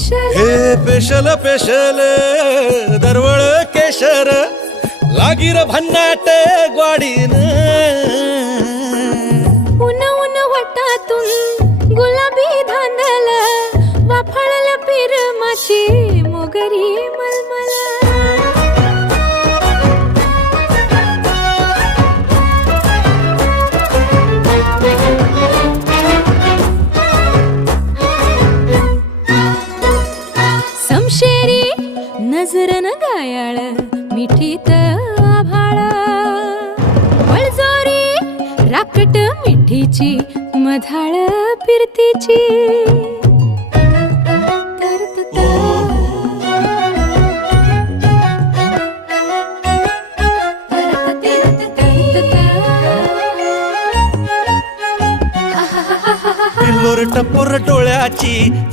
हे special special दरवळ केशर लागीर भन्नाट ग्वाडीन उन उन वटातून गुलाबी धांदल वाफळल पिरमाची मोगरी मलमल समशेरी नजरन गायाळ मिठीत आभाळ वळजोरी राकट मिठीची मधाळ फिरतीची टपोर डोळ्याची